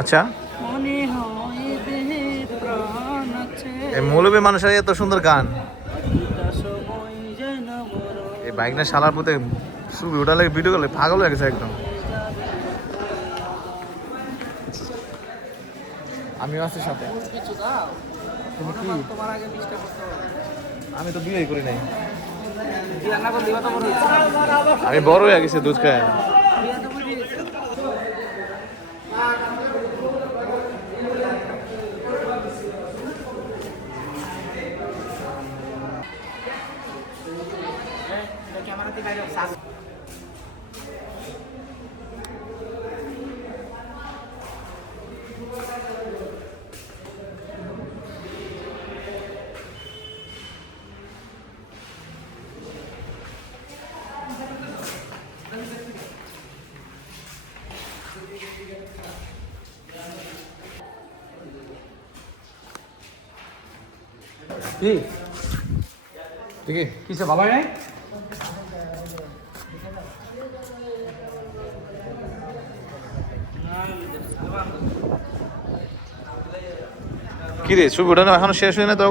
আচ্ছা, এই মৌলবী মানুষের এত সুন্দর গান, এই বাইক না শালার প্রতি ছবি ওটা লাগে, ভিডিও করলে পাগল হয়ে গেছে একদম। আমিও আছি সাথে। তুমি কি? আমি তো বিয়ে করি নাই, আমি বড় হয়ে গেছি দুধ খায়। কি ঠিক কিসে বাবাই নাই? কি রে, ছবি ওঠানো এখনো শেষ হয় না তো?